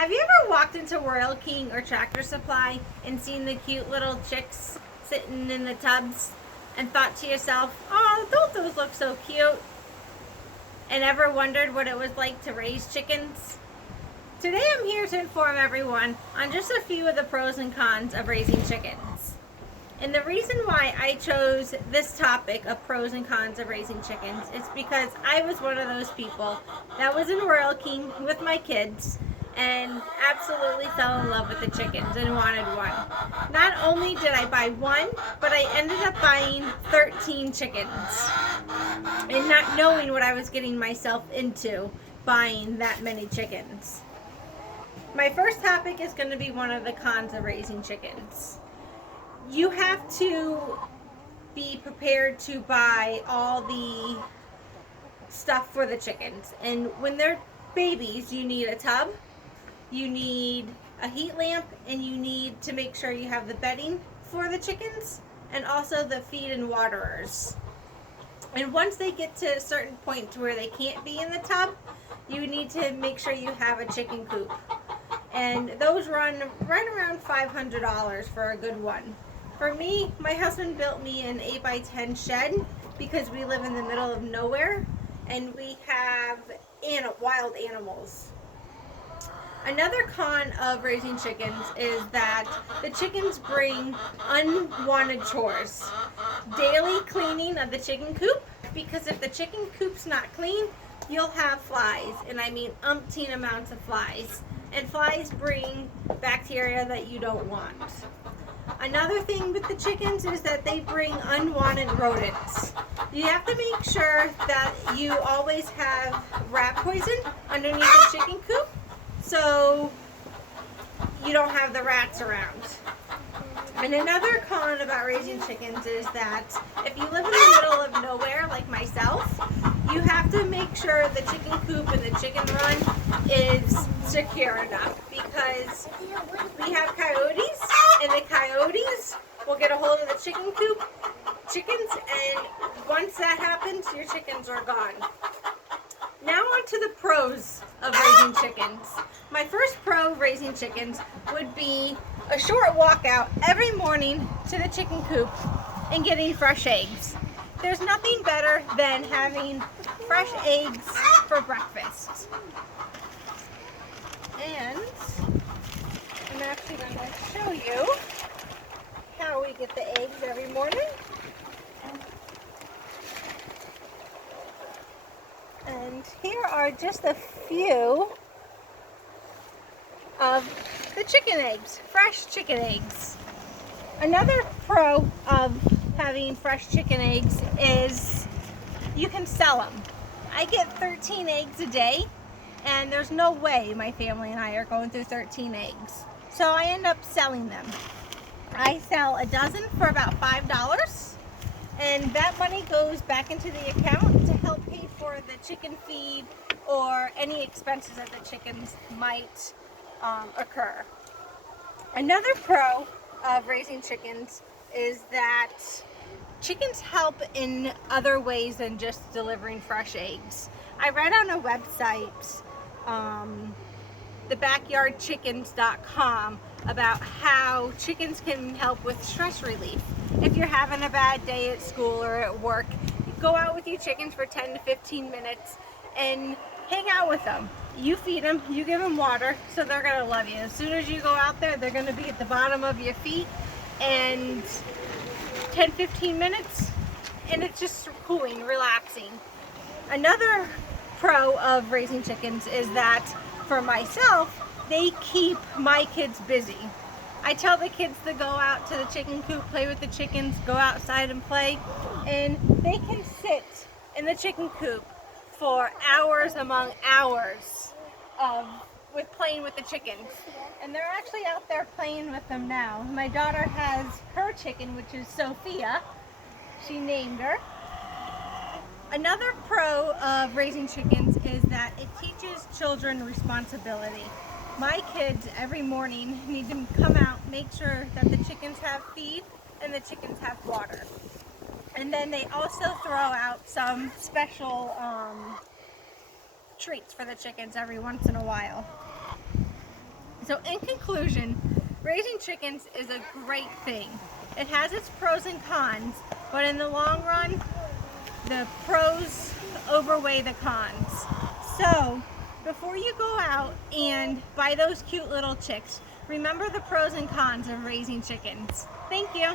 Have you ever walked into Royal King or Tractor Supply and seen the cute little chicks sitting in the tubs and thought to yourself, oh, don't those look so cute? And ever wondered what it was like to raise chickens? Today I'm here to inform everyone on just a few of the pros and cons of raising chickens. And the reason why I chose this topic of pros and cons of raising chickens is because I was one of those people that was in Royal King with my kids and absolutely fell in love with the chickens and wanted one. Not only did I buy one, but I ended up buying 13 chickens and not knowing what I was getting myself into buying that many chickens. My first topic is going to be one of the cons of raising chickens. You have to be prepared to buy all the stuff for the chickens. And when they're babies, you need a tub, you need a heat lamp, and you need to make sure you have the bedding for the chickens and also the feed and waterers. And once they get to a certain point to where they can't be in the tub, you need to make sure you have a chicken coop. And those run right around $500 for a good one. For me, my husband built me an 8x10 shed because we live in the middle of nowhere and we have wild animals. Another con of raising chickens is that the chickens bring unwanted chores. Daily cleaning of the chicken coop, because if the chicken coop's not clean, you'll have flies, and I mean umpteen amounts of flies. And flies bring bacteria that you don't want. Another thing with the chickens is that they bring unwanted rodents. You have to make sure that you always have rat poison underneath the chicken coop so you don't have the rats around. And another con about raising chickens is that if you live in the middle of nowhere like myself, you have to make sure the chicken coop and the chicken run is secure enough, because we have coyotes and the coyotes will get a hold of the chickens, and once that happens, your chickens are gone. Now on to the pros of raising chickens. My first pro of raising chickens would be a short walk out every morning to the chicken coop and getting fresh eggs. There's nothing better than having fresh eggs for breakfast. And I'm actually going to show you how we get the eggs every morning. And here are just a few of the chicken eggs, fresh chicken eggs. Another pro of having fresh chicken eggs is you can sell them. I get 13 eggs a day, and there's no way my family and I are going through 13 eggs. So I end up selling them. I sell a dozen for about $5, and that money goes back into the account to help pay for the chicken feed or any expenses that the chickens might occur. Another pro of raising chickens is that chickens help in other ways than just delivering fresh eggs. I read on a website, thebackyardchickens.com, about how chickens can help with stress relief. If you're having a bad day at school or at work, you go out with your chickens for 10 to 15 minutes and hang out with them. You feed them, you give them water, so they're going to love you. As soon as you go out there, they're going to be at the bottom of your feet, and 10-15 minutes, and it's just cooling, relaxing. Another pro of raising chickens is that for myself, they keep my kids busy. I tell the kids to go out to the chicken coop, play with the chickens, go outside and play, and they can sit in the chicken coop for hours among hours with playing with the chickens. And they're actually out there playing with them now. My daughter has her chicken, which is Sophia. She named her. Another pro of raising chickens is that it teaches children responsibility. My kids every morning need to come out, make sure that the chickens have feed and the chickens have water. And then they also throw out some special treats for the chickens every once in a while. So in conclusion, raising chickens is a great thing. It has its pros and cons, but in the long run, the pros outweigh the cons. So before you go out and buy those cute little chicks, remember the pros and cons of raising chickens. Thank you.